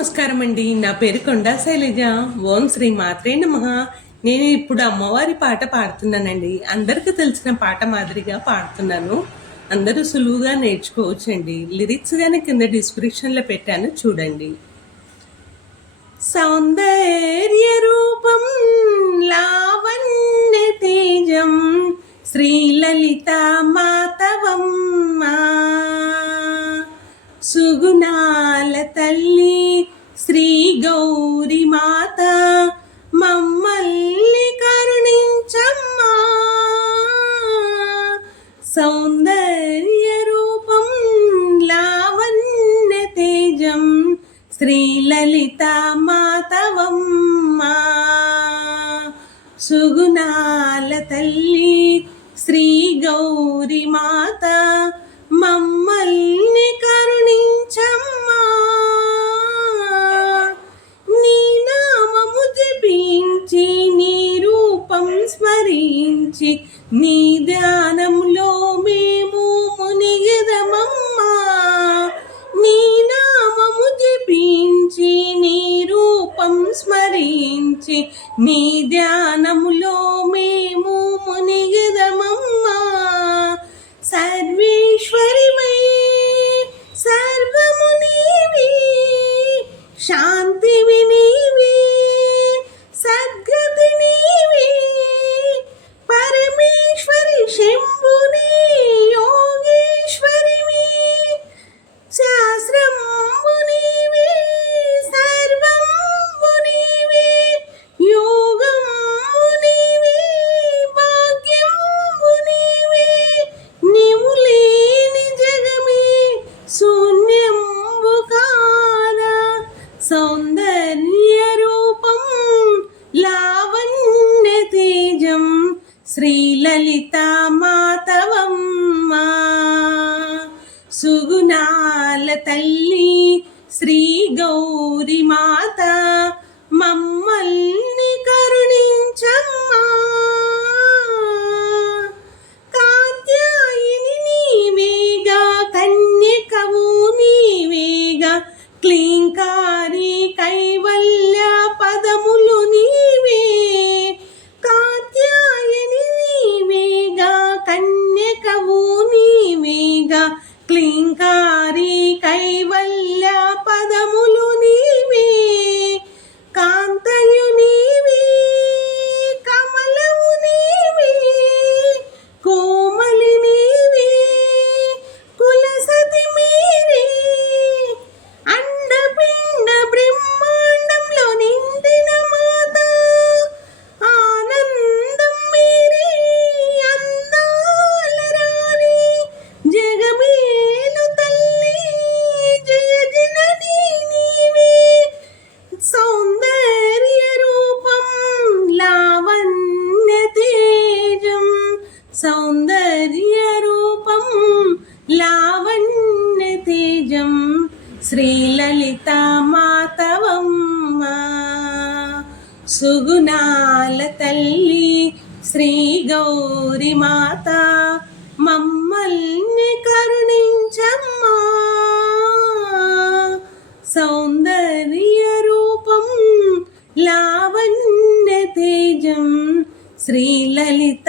నమస్కారం అండి. నా పేరు కొండా శైలజ. ఓం శ్రీ మాత్రే నమః. నేను ఇప్పుడు అమ్మవారి పాట పాడుతున్నానండి. అందరికీ తెలిసిన పాట మాదిరిగా పాడుతున్నాను. అందరూ సులువుగా నేర్చుకోవచ్చండి. లిరిక్స్ గాని కింద డిస్క్రిప్షన్లో పెట్టాను చూడండి. సౌందర్య రూపం లావణ్య తేజం శ్రీలలిత మాతవమ్మ సుగుణాల తల్లి శ్రీ గౌరి మాత మమ్మల్ని కరుణించమ్మా. సౌందర్య రూపం లావణ్య తేజం శ్రీలలిత మాతవమ్మ సుగుణాల తల్లి శ్రీ గౌరి మాత మమ్మల్ని కరుణించమ్మా. నీ నామము జపించి నీ రూపం స్మరించి నీ ధ్యానంలో మేము మునిగెదమమ్మా. నీ నామము జపించి నీ రూపం స్మరించి నీ ధ్యానములో మేము మునిగెదమమ్మా. సర్వేశ్వరిమై సర్వము నీవే, శాంతివి నీవే, సద్గతి నీవే, పరమేశ్వరి శంభుని యోగేశ్వరివి, శాస్త్రంబు నీవే, సర్వంబు నీవే, యోగంబు నీవే, భాగ్యంబు నీవే, నీవు లేని జగమే శూన్యంబు కాదా. సౌందర్య రూపం లావణ్య తేజం శ్రీలలిత మాతవమ్మ సుగుణాల తల్లి శ్రీ గౌరి మాత మమ్మల్ని కరుణించమ్మా. కాత్యాయిని నీవేగా, కన్యకవు నీవేగా, క్లీంకారి కైవల్య పదములు నీవే. కాత్యాయిని నీవేగా, కన్యకవు నీవేగా, క్లీంకారి కైవల్య పదములు నీవే. కాంతయు నీవే, కమలము నీవే, కోమలి నీవే, కులసతి మీరే, అండపిండ బ్రహ్మాండంలో నిండిన మాత ఆనందం మీరే, అందాల రాణి జగమేలు తల్లి జయ జనని నీవే. సౌందర్య రూపం లావణ్య తేజం సౌందర్య రూపం లావణ్య తేజం శ్రీలలిత మాతవమ్మ సుగుణాల తల్లి శ్రీ గౌరి మాత మమ్మల్ని కరుణించమ్మా. సౌందర్య రూపం లావణ్య తేజం శ్రీలలిత